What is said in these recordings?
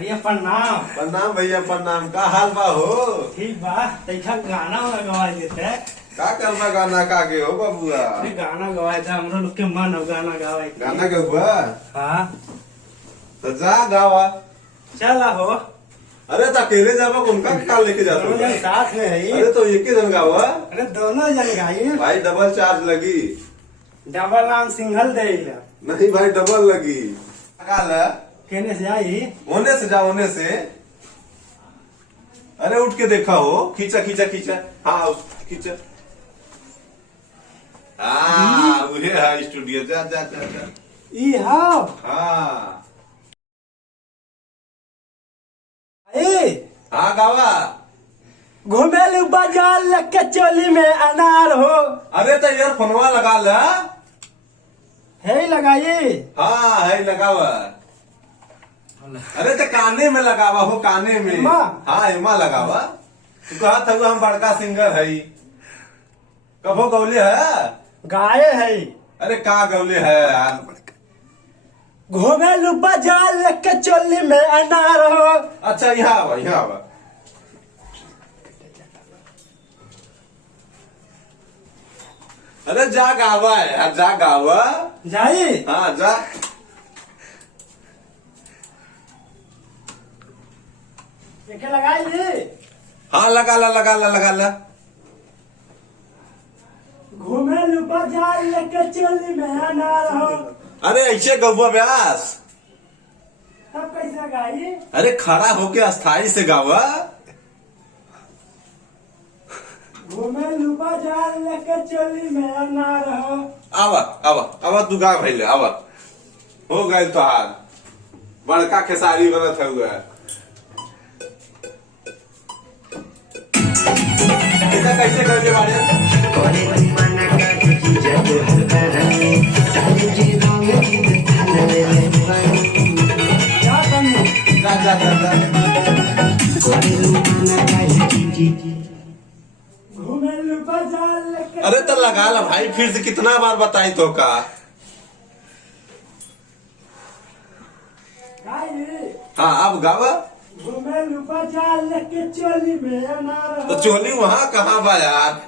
भैया प्रणाम। प्रणाम भैया प्रणाम। का हाल बा हो? ठीक बा। तैखा गाना गवाए देते का करना गाना का के हो बबुआ? अरे गाना गवाए था, हमरो लोग के मन हो गाना गवाए के। गाना के हुआ हाँ तो जा गावा। चला हो। अरे तो अकेले जावा उनका क्या लेके जाते दोनों हो? जन साथ में है। अरे तो एक ही जन गावा अरे दोनों जन गाई। भाई, डबल चार्ज लगी। डबल नाम सिंगल दे। नहीं भाई, डबल लगी। कहने से आई। होने से जा, होने से। अरे उठ के देखा हो। खींचा खींचा खींचा। हाँ खींचा। हाँ वही है स्टूडियो। जा जा जा जा। ई हाँ हाँ हाँ गावा। घुमेलू बाजार लके चोली में अनार हो। अरे तो यार फोनवा लगा ला। है लगाई। हाँ है लगावा। अरे तो काने में लगावा हो, काने में। एमा? हाँ एमा लगावा। तू कहा था हम बड़का सिंगर है। कबो गौले है? गाये है। अरे का गौले है यार? घुमेलू बाजार लके चोली में अनार हो। अच्छा यहाँ आवा, यहाँ आवा। अरे जा गावा यार, जा गावा। जाई। हाँ जा। देखे लगाई ली। हाँ लगा ला लगा ला लगा ला। घुमेलू बाजार लके चोली में अनार हो। अरे ऐसे गौवा व्यास। तब कैसे गाई? अरे खड़ा होके अस्थाई से गावा। घुमेलू बाजार लके चोली में अनार हो। आवा आवा आवा, तू गा भैले आवा। हो गए तो हाल बड़का खेसारी बनत हुआ। कैसे करके बारे? क्या करनी? जा जा जा जा। घुमेलू बाजार लके। अरे तो लगा ला भाई, फिर से कितना बार बताई तो का। गाई। हाँ अब गावा। घुमेलू बाजार लके चोली में अनार तो हो। चोली वहाँ कहाँ बा यार?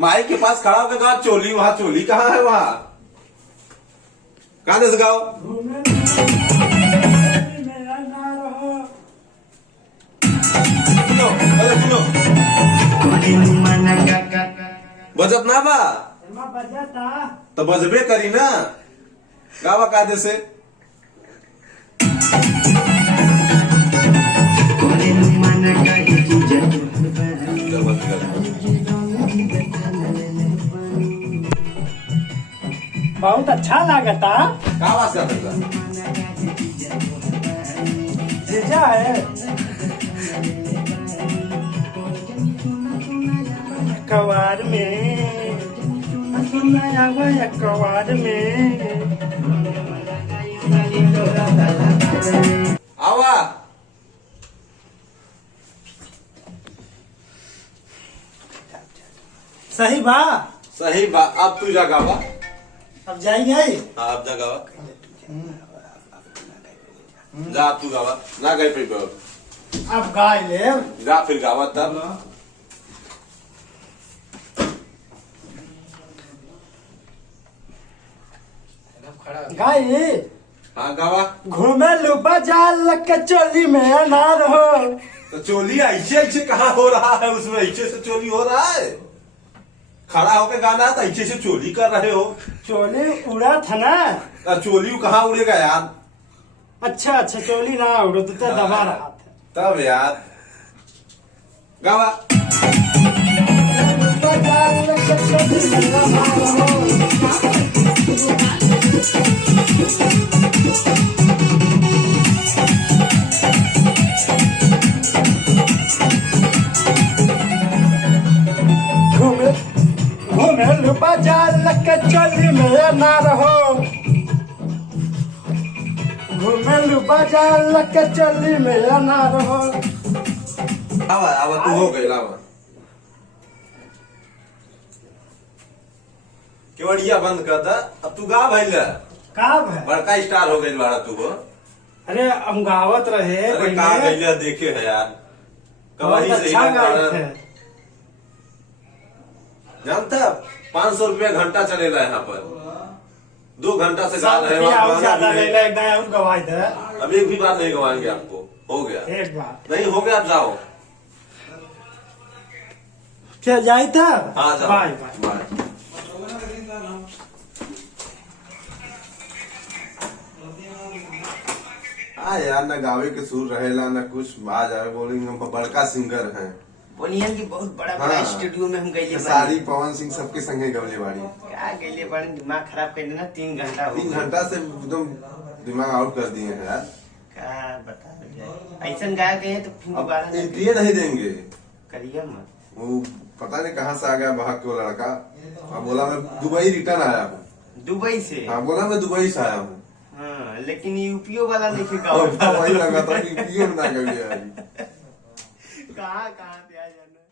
माई के पास खड़ा होकर कहा चोली, वहाँ चोली कहाँ है? वहाँ कहाँ से गाओ? घुमेलू चोली में अनार हो। सुनो, अरे सुनो, बजत ना बा एमा बजाता। तो बजबे करी ना। गावा कायदे से। बहुत अच्छा लागता। गावा से आता। जीजा है। कवार में सुनाया हुआ कवार में। आवा। सही बा। सही बा। अब तू जा गावा। अब जाएंगे। हाँ अब जा गावा। जा अब तू गावा। ना गए फिर अब गाय ले। जा फिर गावा तब। गाय। हाँ गावा। घूमेलू बाजार लके चोली में अनार हो। तो चोली ऐसे ऐसे कहाँ हो रहा है? उसमें ऐसे से चोली हो रहा है? खड़ा होके गाना तो ऐसे से चोली कर रहे हो। चोली उड़ा था ना। तो चोली कहाँ उड़ेगा यार? अच्छा अच्छा, चोली ना उड़ो तो दबा रहा था। तब यार गावा। बाजार लके चोली में अनार हो। घुमेलू बाजार लके चोली में अनार हो। घुमेलू बाजार लके चोली में अनार हो। आवा आवा, तू हो गई लावा। केवड़िया बंद कर दा। अब तू गा भैल का है? बड़का स्टार हो गई बाड़ा तू हो। अरे हम गावत रहे अरे कहा गैया देखे है यार, कवाही बहुत से ही अच्छा ना गायक गाना। है। जानता 500 रुपया घंटा चलेला यहाँ पर, 2 घंटा से गा सब रहे हैं रुपया वहाँ और गाना ज्यादा भी ले नहीं। ले, एक गाय और गवाई दे। अब एक भी बार नहीं गवाएंगे आपको, हो गया एक बार नहीं हो गया, आप जाओ। चल जाई तब। हाँ जाओ बाय बाय। बाय। हाँ यार, ना गावे के सुर रहेला ना कुछ, आ जाए बोलेंगे हम बड़का सिंगर हैं। बोलिए कि बहुत बड़ा बड़ा हाँ। स्टूडियो में हम गए सारी पवन सिंह सबके संगे गवले बाड़ी। क्या गए बड़े दिमाग खराब कर देना। 3 घंटा हो 3 गया। घंटा से एकदम दिमाग आउट कर दिए हैं यार। क्या बता जाए, ऐसा गाया गए तो फिर अब दोबारा नहीं एंट्री नहीं देंगे। करिए मत। वो पता नहीं कहाँ से आ गया भाग के वो लड़का। अब बोला मैं दुबई रिटर्न आया हूँ। दुबई से। हाँ बोला मैं दुबई से आया हूँ। हाँ, लेकिन यूपीओ वाला नहीं और वही लगा था कि पियो ना गया अभी। कहाँ कहाँ पे आ जाना।